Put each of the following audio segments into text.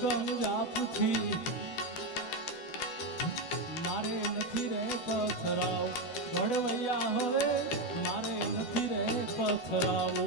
ગંગાપથી મારે નથી રે પથરાવ. ભડવૈયા હવે મારે નથી રે પથરાવો.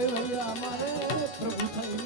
અરે હવે અમારે પ્રભુ થઈ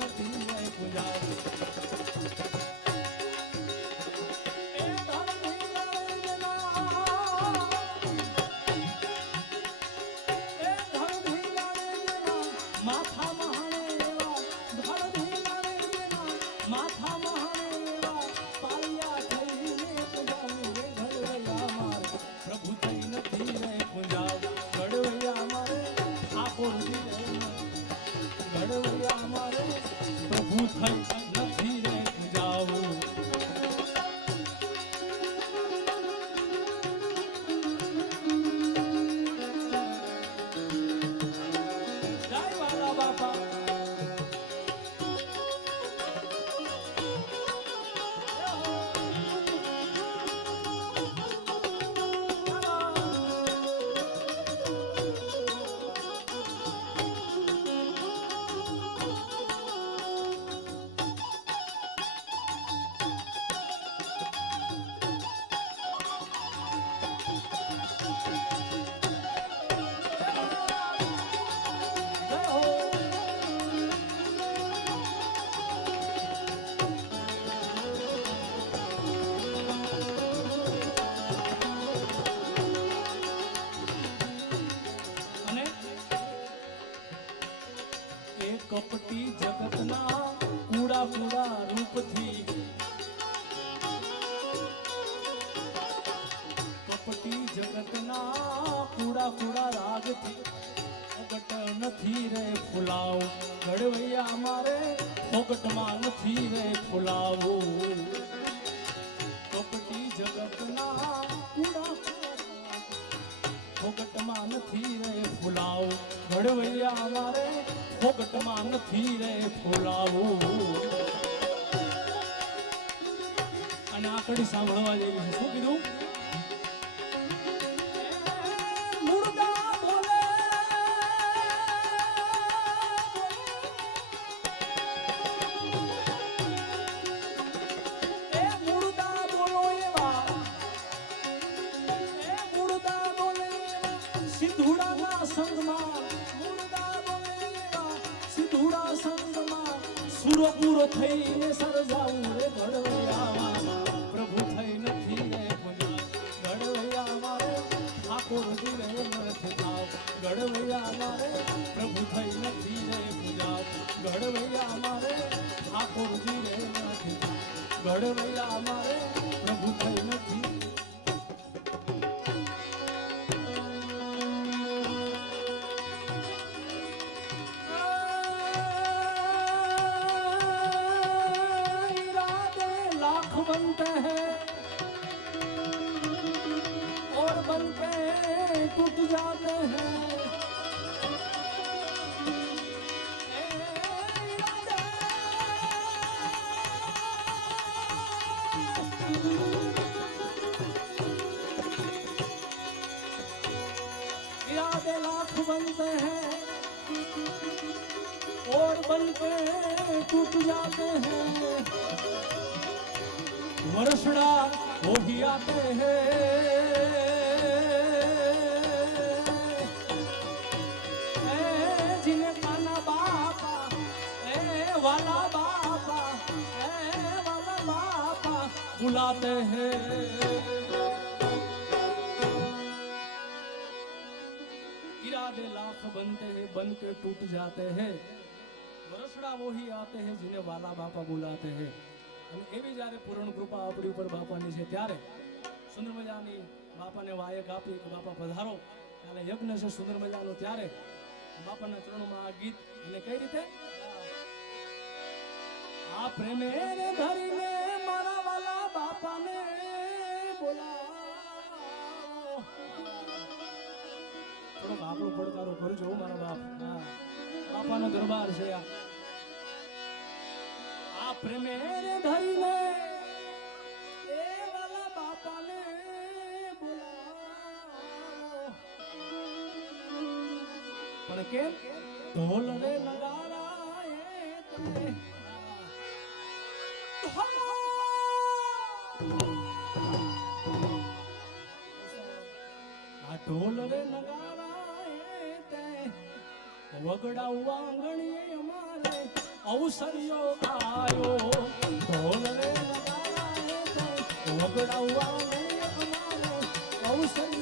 નથી રે ફુલાવ ઘડવૈયા મારે ફોગટમાં નથી રે ફુલાવું. પોપટી જગતના કુડા ફોગટમાં નથી રે ફુલાવ ઘડવૈયા મારે ફોગટમાં નથી રે ફુલાવું. અને આ કડી સાંભળવા જેવી શું કીધું? સંગમાં પૂરો થઈને સરજાવું રે ઘડવૈયામાં પ્રભુ થઈ નથી રે પૂજા ઘડવૈયામાં મારે ઠાકોરજી રે નથી થાવ ઘડવૈયા મારે પ્રભુ થઈ નથી રે પૂજા ઘડવૈયામાં મારે ઠાકોરજી રે નથી થાવ ઘડવૈયા મારે પ્રભુ થઈ નથી टूट जाते हैं વરસડા વોહી આતે હે જેને વાલા બાપા બોલાતે હે અને એવી જ્યારે પૂર્ણ કૃપા આપણી ઉપર બાપાની છે ત્યારે સુંદર મજાની બાપાને વાયક આપી કે બાપા પધારો ત્યારે યજ્ઞ છે સુંદર મજાનો ત્યારે બાપાના ચરણોમાં આ ગીત અને કઈ રીતે આ પ્રેમે રે ધરીને મારા વાલા બાપાને બોલાવો થોડોક આપણો પડકારો કરજો મારા બાપ. હા. બાપાનો દરબાર છે આ. આ પ્રેમે રે ધરીને એ વાલા બાપાને બોલાવો. પણ કેમ? ઢોલ રે નગારા એ તે આ ઢોલ રે નગારા વગડાવવા આંગણીએ મારે અવસરિયો આયો. ઢોલ રે વગડાવવા આંગણીએ અમારે અવસરિયો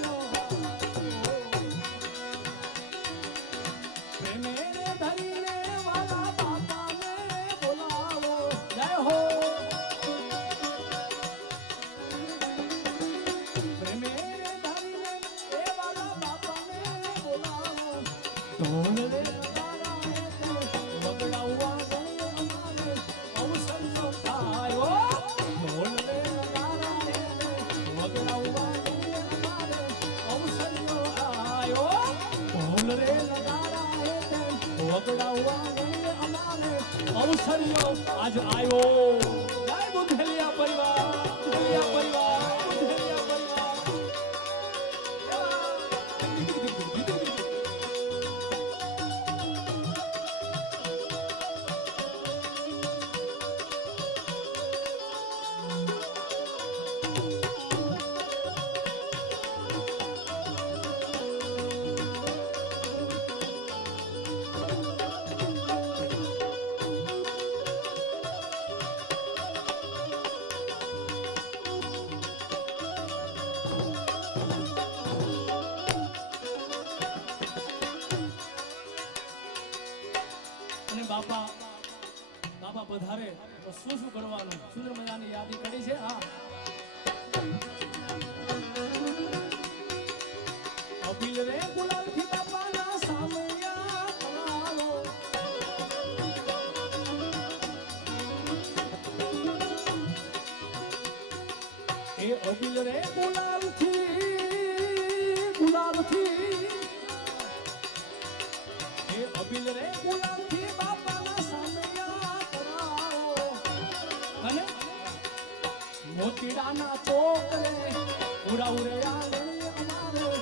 રે ગુલાલથી ગુલાલથી હે અબિલ રે ગુલામથી બાપાના સામૈયા કરાવો અને મોતીડાના ચોક રે ઉડાવ રે આંગણે અમારે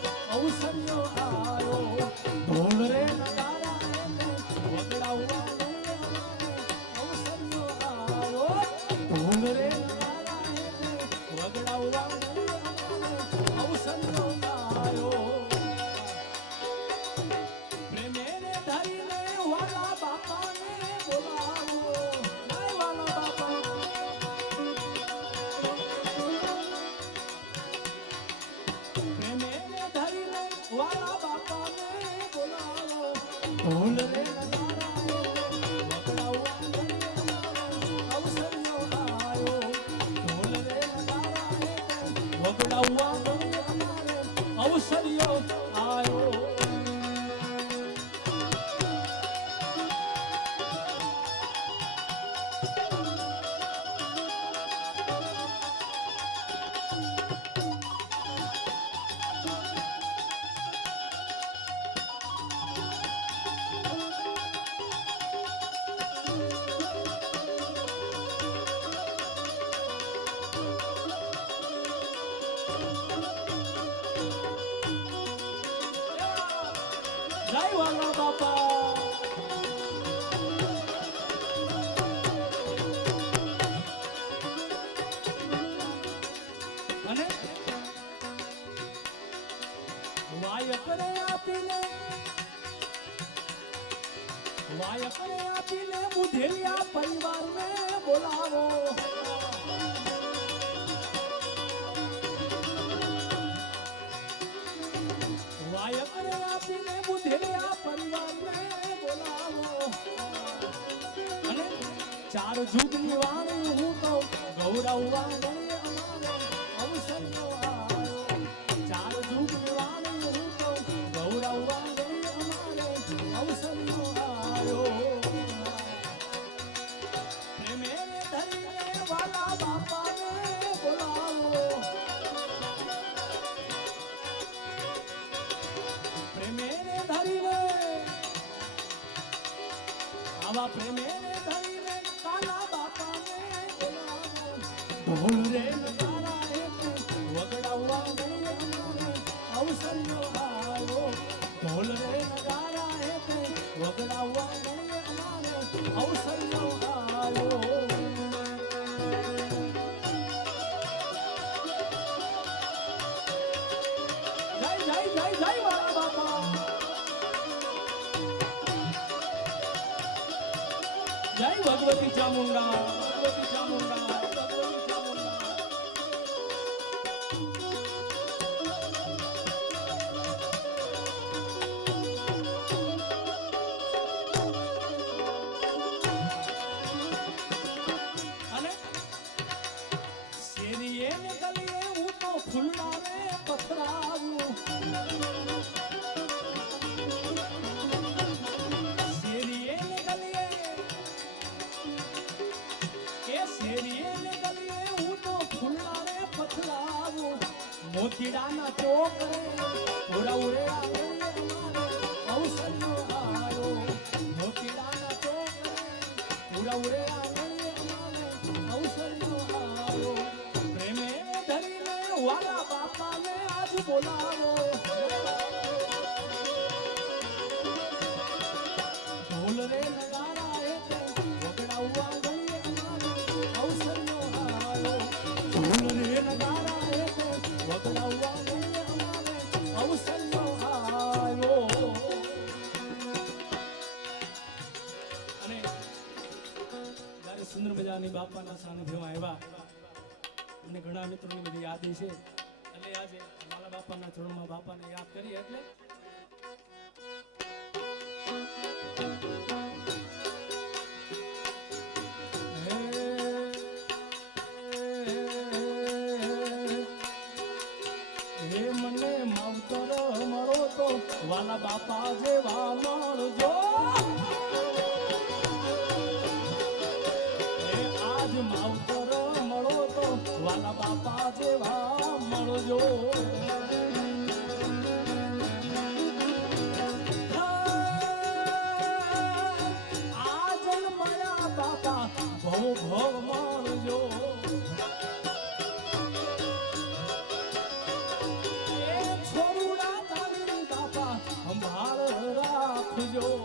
Oh, no. ચાર જુગની વાણી હું કહું ગૌરવવા ગણે અમારો ચાર જુગની વાણી હું કહું ગૌરવવા ગણે জয় ভগবতী চামুন্ডা ভগবতী চামুন্ডা ah 娃 Oh.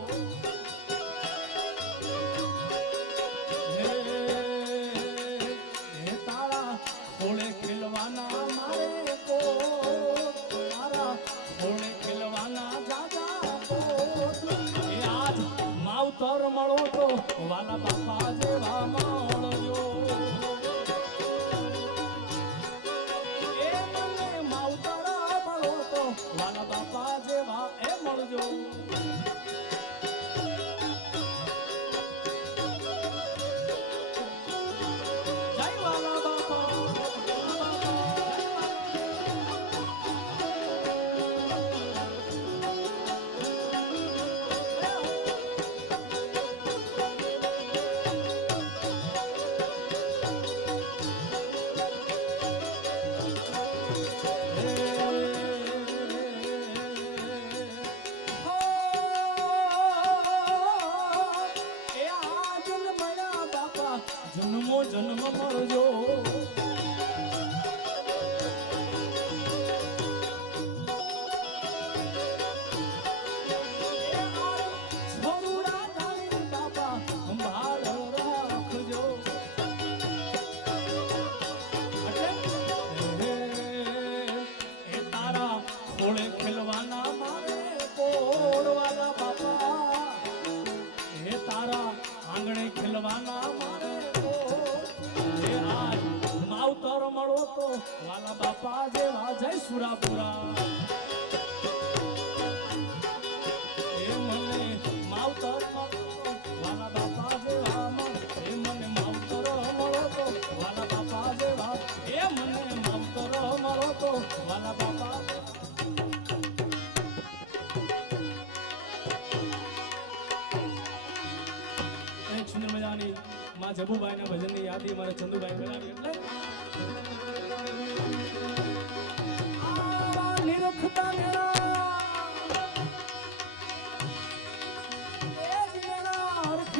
માં જબુભાઈના ભજનની યાદી મારા ચંદુભાઈ બનાવી.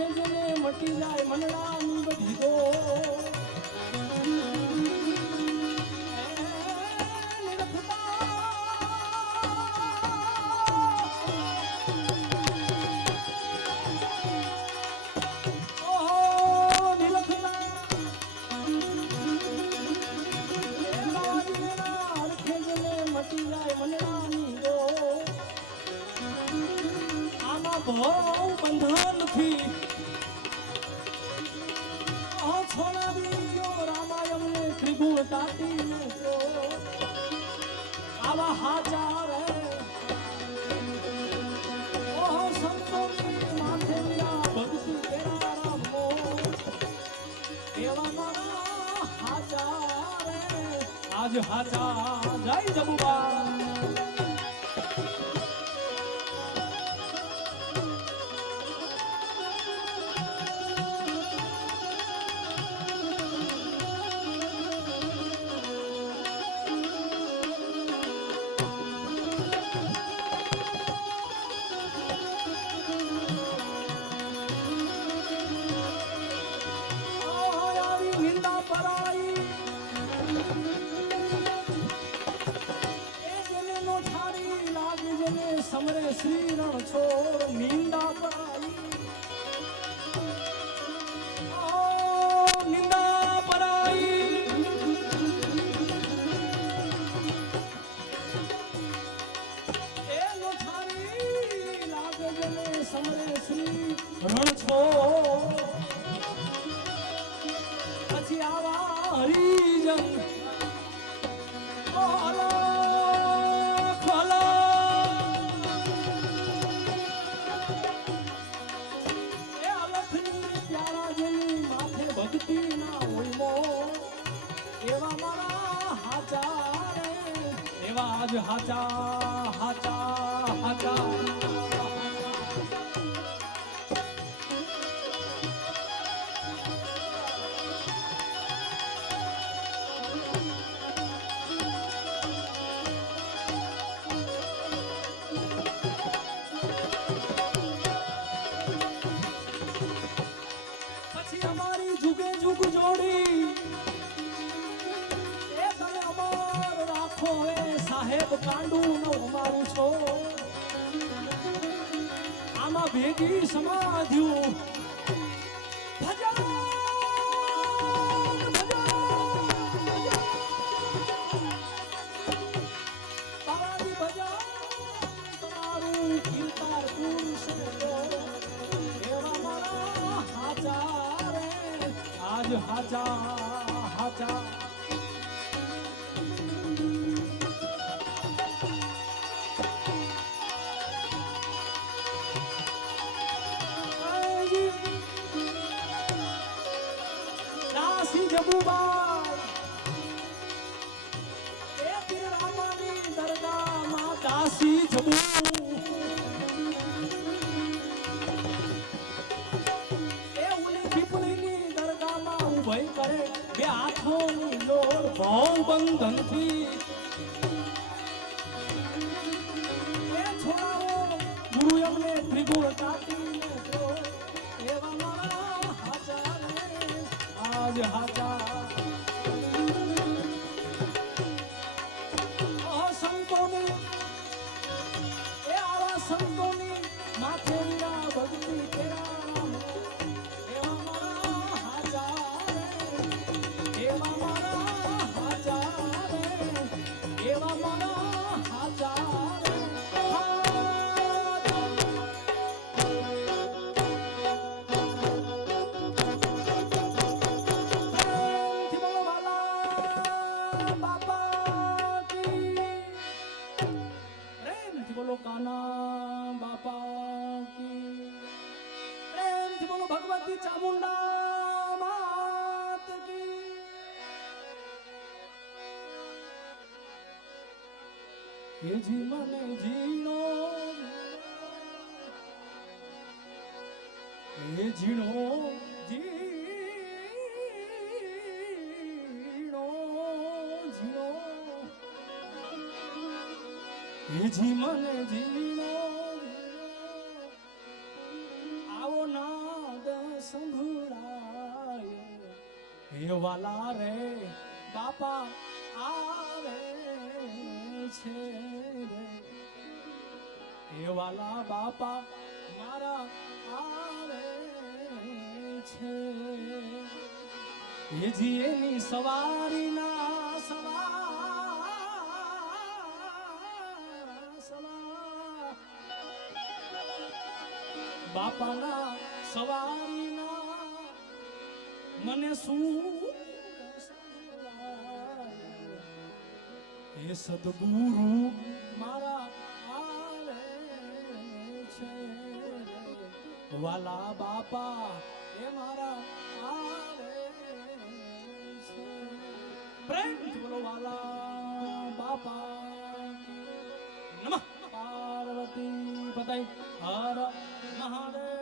એટલે મટી જાય મનડા ની બધી হাজা যাই যাবো હાજા હાજા રાશિ જબુબા Boa tarde. Tá? Bhagwati Chamunda માત કી હે જી મને જીણો હે જીણો જીણો જીણો હે જી વાલા રે, બાપા આવે છે રે. હે વાલા બાપા મારા આવે છે. એ જી એની સવારીના સવાર સવાર. બાપાના સવારીના મને શું એ સદગુરુ મારા આલે છે. વાલા બાપા, એ મારા આલે છે. પ્રેમ બોલો, વાલા બાપા. નમઃ. પાર્વતી પતય હર મહાદેવ.